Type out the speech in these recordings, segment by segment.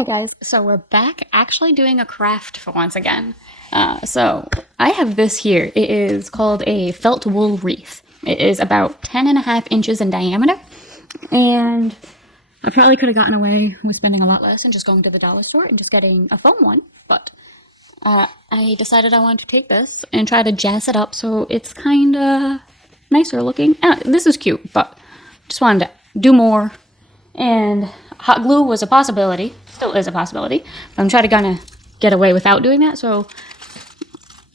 Hey guys, so we're back actually doing a craft for once again. So I have this here. It is called a felt wool wreath. It is about 10.5 inches in diameter, and I probably could have gotten away with spending a lot less and just going to the dollar store and just getting a foam one, but I decided I wanted to take this and try to jazz it up so it's kind of nicer looking. This is cute, but just wanted to do more. And hot glue was a possibility, still is a possibility. I'm trying to kind of get away without doing that, so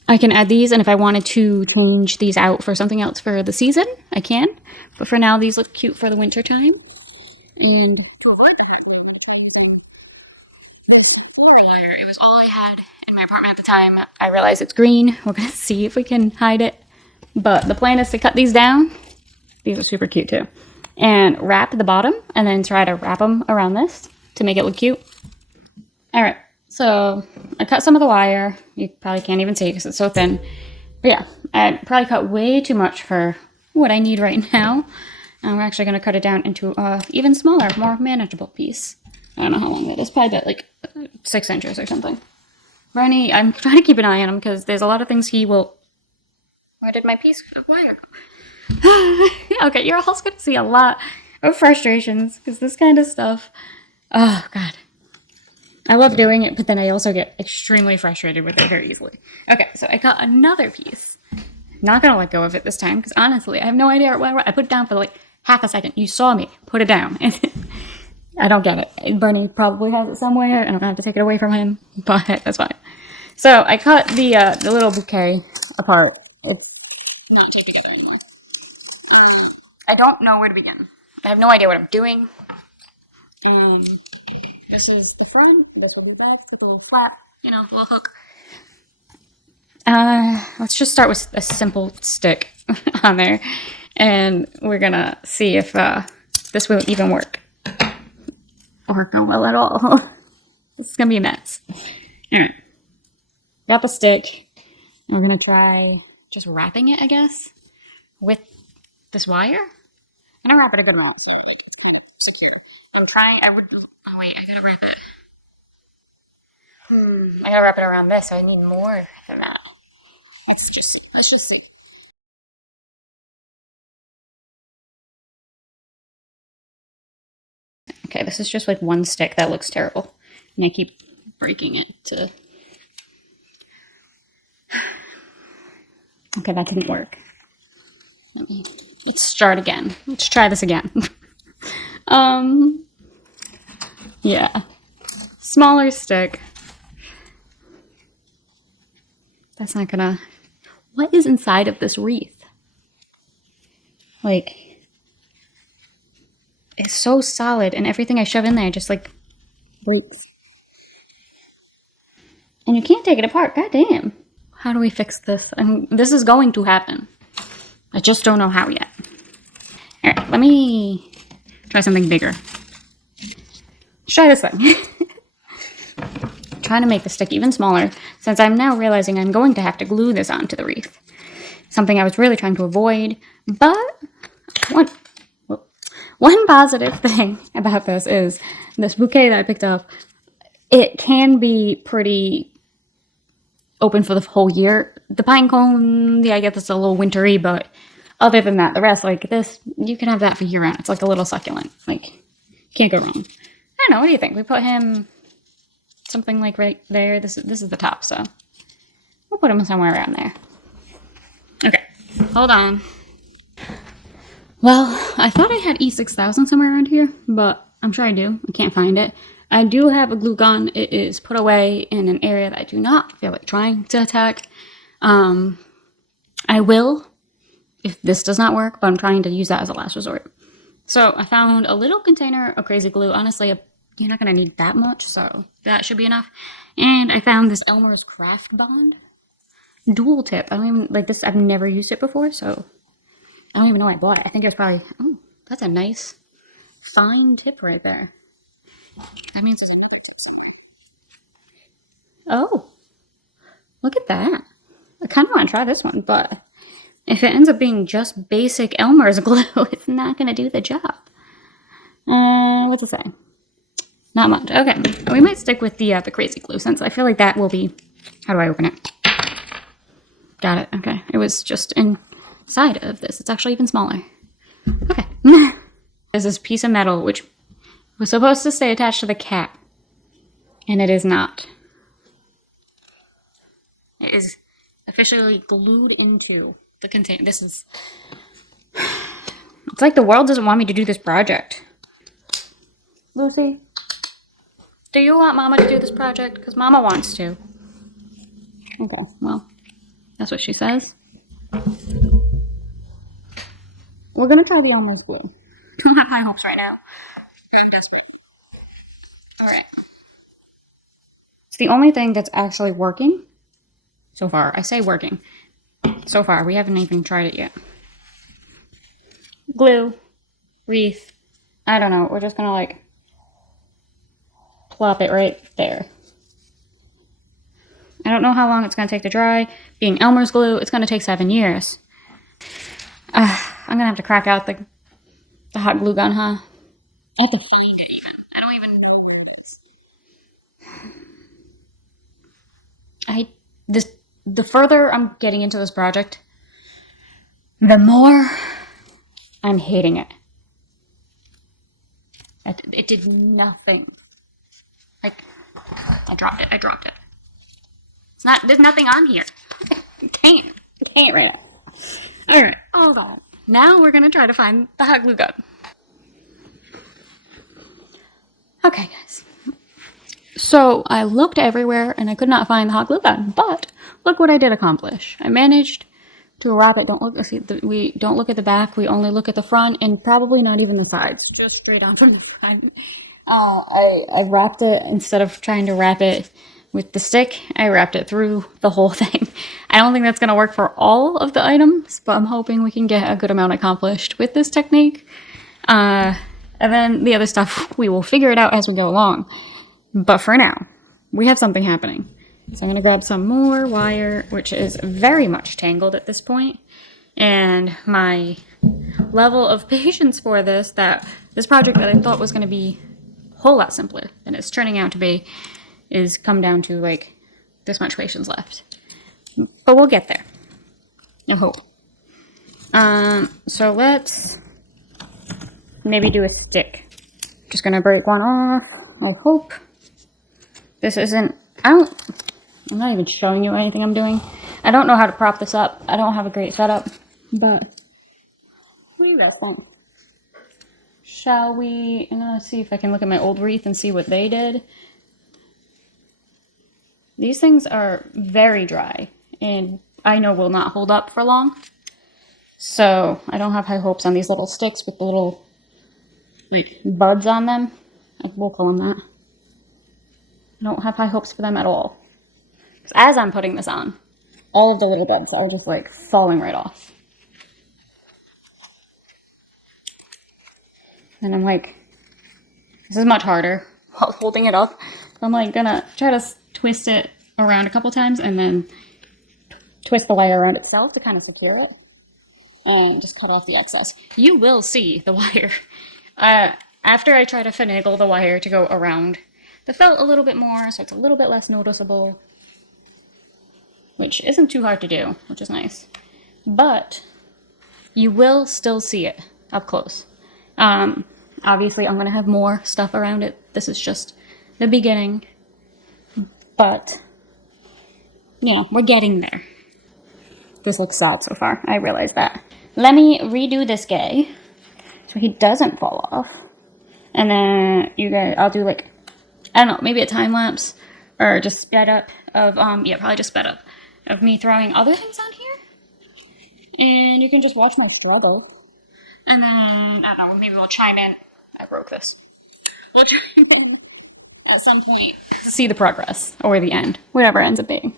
I can add these, and if I wanted to change these out for something else for the season, I can. But for now, these look cute for the winter time. And to avoid the hot glue, this floor layer, it was all I had in my apartment at the time. I realize it's green. We're going to see if we can hide it. But the plan is to cut these down. These are super cute too. And wrap the bottom, and then try to wrap them around this to make it look cute. All right, so I cut some of the wire. You probably can't even see because it's so thin. But yeah, I probably cut way too much for what I need right now. And we're actually going to cut it down into a even smaller, more manageable piece. I don't know how long that is, probably about like 6 inches or something. Bernie, I'm trying to keep an eye on him because there's a lot of things he will... Where did my piece of wire go? Okay, you're also going to see a lot of frustrations because this kind of stuff, oh god, I love doing it, but then I also get extremely frustrated with it very easily. Okay, so I cut another piece. Not going to let go of it this time because honestly, I have no idea where I put it down for like half a second. You saw me put it down. I don't get it. Bernie probably has it somewhere, and I'm going to have to take it away from him, but that's fine. So I cut the little bouquet apart. It's not taped together anymore. I don't know where to begin. I have no idea what I'm doing. And this is the front. This will be back with a little flap, you know, a little hook. Let's just start with a simple stick on there. And we're gonna see if this will even work. Or go well at all. This is gonna be a mess. Alright. Got the stick. And we're gonna try just wrapping it, I guess, with this wire. And I wrap it a good amount so it's kind of secure. I'm trying, oh wait, I gotta wrap it. I gotta wrap it around this, so I need more than that. Let's just see. Okay, this is just like one stick that looks terrible. And I keep breaking it to... Okay, that didn't work. Let's start again. Let's try this again. Yeah. Smaller stick. That's not gonna... What is inside of this wreath? Like, it's so solid, and everything I shove in there just like breaks. And you can't take it apart. God damn. How do we fix this? I mean, this is going to happen. I just don't know how yet. Alright, let me try something bigger. Let's try this thing. Trying to make the stick even smaller, since I'm now realizing I'm going to have to glue this onto the wreath. Something I was really trying to avoid, but one positive thing about this is this bouquet that I picked up, it can be pretty open for the whole year. The pine cone, yeah, I guess it's a little wintry, but other than that, the rest, like this, you can have that for year round. It's like a little succulent. Like, can't go wrong. I don't know, what do you think? We put him something like right there. This is the top, so we'll put him somewhere around there. Okay, hold on. Well, I thought I had E6000 somewhere around here, but I'm sure I do. I can't find it. I do have a glue gun. It is put away in an area that I do not feel like trying to attack. I will if this does not work, but I'm trying to use that as a last resort. So I found a little container of crazy glue. Honestly, you're not going to need that much, so that should be enough. And I found this Elmer's Craft Bond dual tip. I don't even, like this, I've never used it before, so I don't even know why I bought it. I think it was probably, oh, that's a nice fine tip right there. That means it's like, oh, look at that. I kind of want to try this one, but if it ends up being just basic Elmer's glue, it's not going to do the job. What's it say? Not much. Okay, we might stick with the crazy glue since I feel like that will be. How do I open it? Got it. Okay, it was just inside of this. It's actually even smaller. Okay. There's this piece of metal which was supposed to stay attached to the cap, and it is not. It is officially glued into the container. This is. It's like the world doesn't want me to do this project. Lucy, do you want Mama to do this project? Because Mama wants to. Okay, well, that's what she says. We're gonna try the almost blue. Don't have high hopes right now. I'm desperate. Alright. It's the only thing that's actually working so far. I say working. So far, we haven't even tried it yet. Glue. Wreath. I don't know. We're just gonna like plop it right there. I don't know how long it's gonna take to dry. Being Elmer's glue, it's gonna take 7 years. I'm gonna have to crack out the hot glue gun, huh? I have to find it even. I don't even know where it is. The further I'm getting into this project, the more I'm hating it. It did nothing. Like, I dropped it. There's nothing on here. I can't right now. Alright, hold on. Now we're gonna try to find the hot glue gun. Okay, guys. So I looked everywhere and I could not find the hot glue gun, but look what I did accomplish. I managed to wrap it. We don't look at the back. We only look at the front and probably not even the sides. Just straight on from the front. I wrapped it instead of trying to wrap it with the stick. I wrapped it through the whole thing. I don't think that's gonna work for all of the items, but I'm hoping we can get a good amount accomplished with this technique. And then the other stuff, we will figure it out as we go along. But for now, we have something happening. So I'm going to grab some more wire, which is very much tangled at this point. And my level of patience for this project that I thought was going to be a whole lot simpler than it's turning out to be, is come down to like this much patience left. But we'll get there. I hope. So let's maybe do a stick. Just going to break one off. I hope. This isn't, I'm not even showing you anything I'm doing. I don't know how to prop this up. I don't have a great setup, but what do you guys think? Shall we, I'm gonna see if I can look at my old wreath and see what they did. These things are very dry and I know will not hold up for long. So I don't have high hopes on these little sticks with the little buds on them. We'll call them that. I don't have high hopes for them at all. Because as I'm putting this on, all of the little buds are just like falling right off. And I'm like, this is much harder while holding it up. So I'm like gonna try to twist it around a couple times and then twist the wire around itself to kind of secure it. And just cut off the excess. You will see the wire. After I try to finagle the wire to go around the felt a little bit more, so it's a little bit less noticeable, which isn't too hard to do, which is nice. But you will still see it up close. Obviously, I'm going to have more stuff around it. This is just the beginning. But, yeah, we're getting there. This looks sad so far. I realize that. Let me redo this guy so he doesn't fall off. And then you guys, I'll do like, I don't know, maybe a time lapse or just sped up of, probably just sped up of me throwing other things on here. And you can just watch my struggle. And then, I don't know, maybe we'll chime in. I broke this. We'll chime in at some point to see the progress or the end, whatever it ends up being.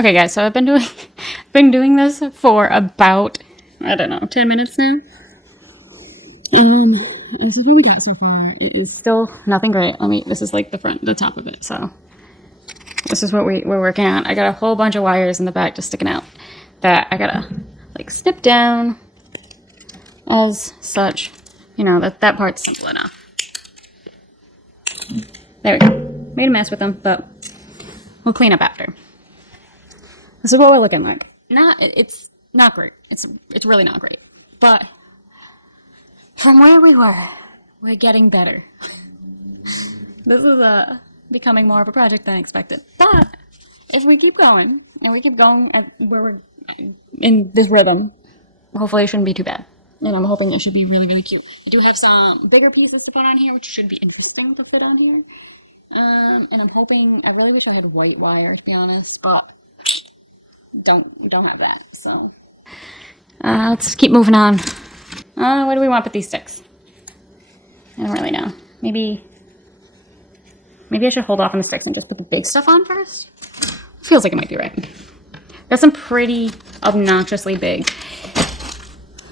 Okay, guys, so I've been doing been doing this for about, I don't know, 10 minutes now. This is what we got so far. It is still nothing great. This is like the top of it. So this is what we're working on. I got a whole bunch of wires in the back just sticking out that I gotta like snip down as such. You know, that part's simple enough. There we go. Made a mess with them, but we'll clean up after. This is what we're looking like. It's not great. It's really not great. But from where we were, we're getting better. This is becoming more of a project than expected. But if we keep going, and we keep going at where we're in this rhythm, hopefully it shouldn't be too bad. And I'm hoping it should be really, really cute. I do have some bigger pieces to put on here, which should be interesting to fit on here. And I'm hoping, I really wish I had white wire, to be honest, but we don't have that, so. Let's keep moving on. Where do we want to put these sticks? I don't really know. Maybe I should hold off on the sticks and just put the big stuff on first? Feels like it might be right. That's some pretty obnoxiously big.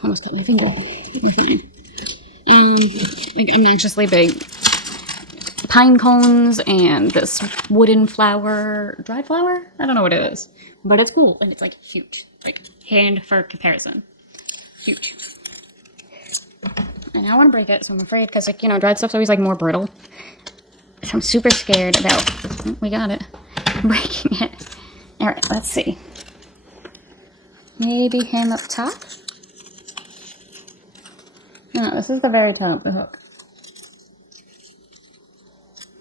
Almost cut my finger. Obnoxiously big pine cones and this wooden flower, dried flower? I don't know what it is, but it's cool and it's like huge, like hand for comparison, huge. And I want to break it, so I'm afraid because like dried stuff's always like more brittle. So I'm super scared about. We got it, breaking it. All right, let's see. Maybe him up top. No, this is the very top, the hook.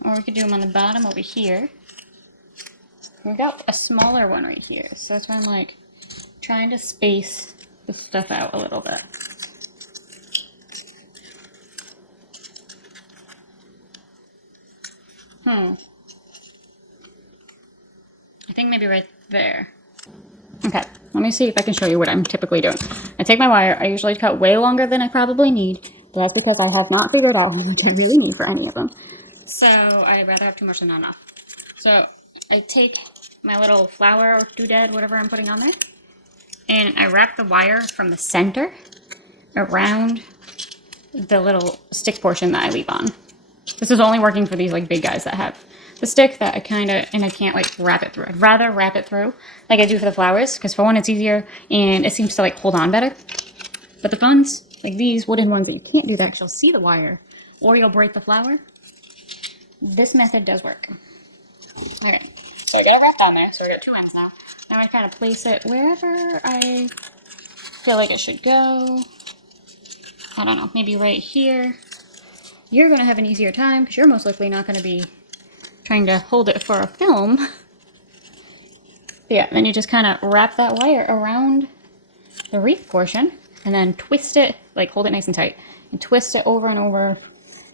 Or we could do them on the bottom over here. We got a smaller one right here, so that's why I'm like trying to space the stuff out a little bit. I think maybe right there. Okay, let me see if I can show you what I'm typically doing. I take my wire. I usually cut way longer than I probably need, but that's because I have not figured out how much I really need for any of them. So I'd rather have too much than not enough. So I take my little flower or doodad, whatever I'm putting on there, and I wrap the wire from the center around the little stick portion that I leave on. This is only working for these like big guys that have the stick that I can't like wrap it through. I'd rather wrap it through like I do for the flowers, because for one it's easier and it seems to like hold on better. But the ones, like these wooden ones that you can't do that because you'll see the wire or you'll break the flower, this method does work. Alright, so I got it wrapped on there, so I got two ends now. Now I kind of place it wherever I feel like it should go. I don't know, maybe right here. You're going to have an easier time because you're most likely not going to be trying to hold it for a film. But yeah, then you just kind of wrap that wire around the wreath portion and then twist it, like hold it nice and tight, and twist it over and over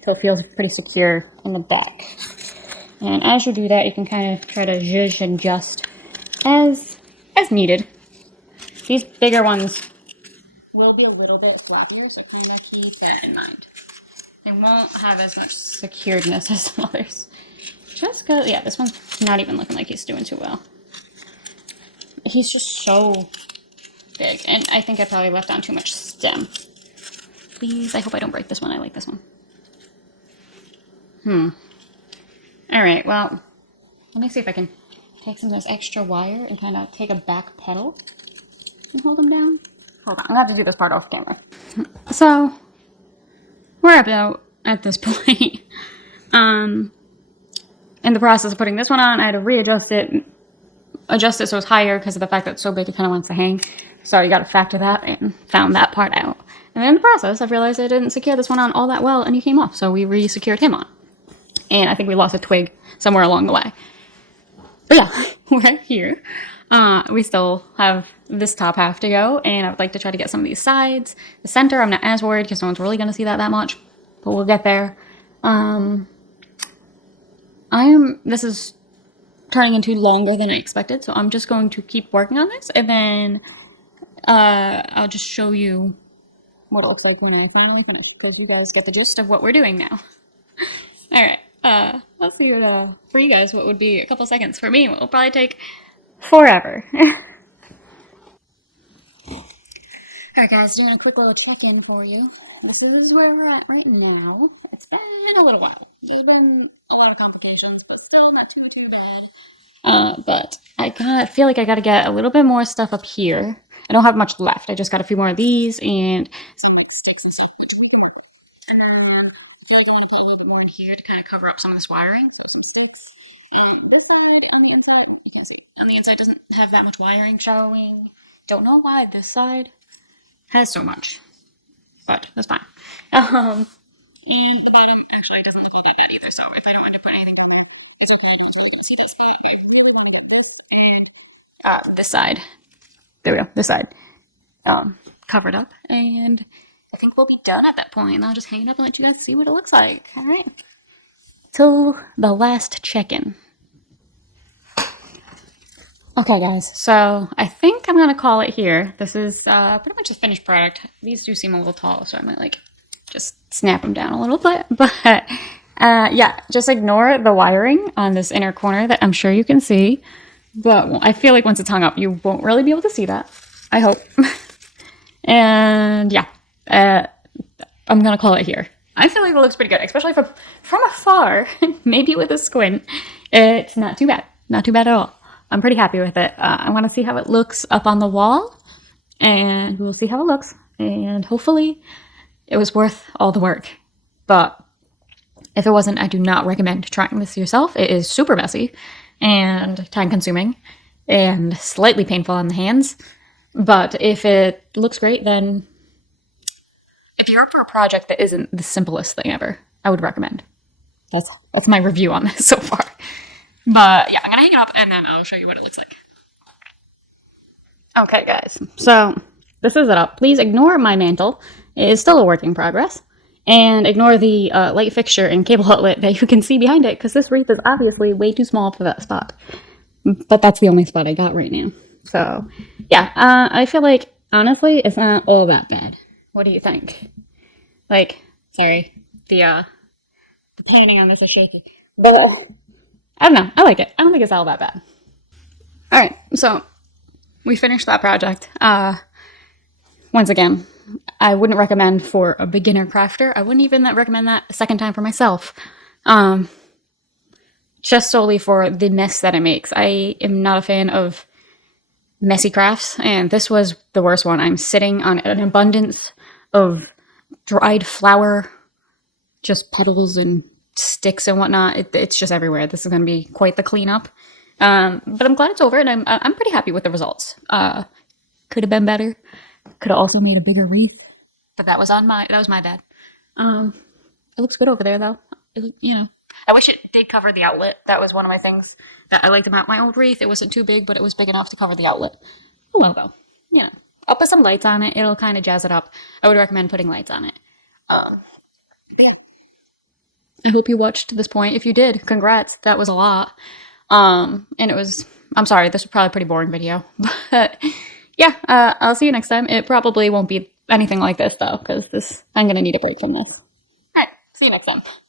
till it feels pretty secure in the back. And as you do that, you can kind of try to zhuzh and adjust as needed. These bigger ones will be a little bit sloppier, so kind of keep that in mind. They won't have as much securedness as some others. Just because, yeah, this one's not even looking like he's doing too well. He's just so big, and I think I probably left on too much stem. Please, I hope I don't break this one. I like this one. Alright, well, let me see if I can take some of this extra wire and kind of take a back pedal and hold them down. Hold on, I'm gonna have to do this part off camera. So, we're about at this point. In the process of putting this one on, I had to adjust it so it's higher because of the fact that it's so big it kind of wants to hang. So you got to factor that in. Found that part out. And then in the process, I realized I didn't secure this one on all that well, and he came off. So we re-secured him on. And I think we lost a twig somewhere along the way. But yeah, we're here. We still have this top half to go, and I would like to try to get some of these sides. The center, I'm not as worried because no one's really going to see that much, but we'll get there. This is turning into longer than I expected, so I'm just going to keep working on this, and then I'll just show you what it looks like when I finally finish, because you guys get the gist of what we're doing now. Alright, I'll see what, for you guys, what would be a couple seconds. For me, it will probably take forever. Alright guys, doing a quick little check-in for you. This is where we're at right now. It's been a little while. Even a lot of complications, but still not too bad. But I gotta feel like I gotta get a little bit more stuff up here. I don't have much left. I just got a few more of these and some like sticks and stuff. I feel like I want to put a little bit more in here to kind of cover up some of this wiring. So some sticks. This side on the inside, you can see on the inside doesn't have that much wiring showing. Don't know why this side has so much, but that's fine. And the bottom actually doesn't look all that bad either. So if I don't want to put anything around, it's okay. I'm not going to see this, but I really want to get this and this side. There we go. This side covered up, and I think we'll be done at that point. And I'll just hang it up and let you guys see what it looks like. All right. Till the last check-in. Okay, guys, so I think I'm gonna call it here. This is pretty much a finished product. These do seem a little tall, so I might like just snap them down a little bit. But yeah, just ignore the wiring on this inner corner that I'm sure you can see. But I feel like once it's hung up, you won't really be able to see that. I hope. And yeah, I'm gonna call it here. I feel like it looks pretty good, especially from afar. Maybe with a squint, it's not too bad. Not too bad at all. I'm pretty happy with it. I want to see how it looks up on the wall, and we'll see how it looks. And hopefully, it was worth all the work. But if it wasn't, I do not recommend trying this yourself. It is super messy and time-consuming and slightly painful on the hands. But if it looks great, then if you're up for a project that isn't the simplest thing ever, I would recommend. That's my review on this so far. But yeah, I'm gonna hang it up and then I'll show you what it looks like. Okay, guys, so this is it up. Please ignore my mantle. It is still a work in progress. And ignore the light fixture and cable outlet that you can see behind it, because this wreath is obviously way too small for that spot. But that's the only spot I got right now. So yeah, I feel like, honestly, it's not all that bad. What do you think? Like, sorry, the panning on this is shaky. But I don't know. I like it. I don't think it's all that bad. All right, so we finished that project. Once again, I wouldn't recommend for a beginner crafter. I wouldn't even recommend that a second time for myself. Just solely for the mess that it makes. I am not a fan of messy crafts, and this was the worst one. I'm sitting on an abundance of dried flower, just petals and sticks and whatnot. It's just everywhere. This is going to be quite the cleanup. But I'm glad it's over, and I'm pretty happy with the results. Could have been better. Could have also made a bigger wreath, but that was my bad. It looks good over there though. I wish it did cover the outlet. That was one of my things that I liked about my old wreath. It wasn't too big, but it was big enough to cover the outlet. Oh well though. I'll put some lights on it. It'll kind of jazz it up. I would recommend putting lights on it. Yeah. I hope you watched to this point. If you did, congrats. That was a lot. And it was, I'm sorry, this was probably a pretty boring video. But yeah, I'll see you next time. It probably won't be anything like this though, because I'm going to need a break from this. All right, see you next time.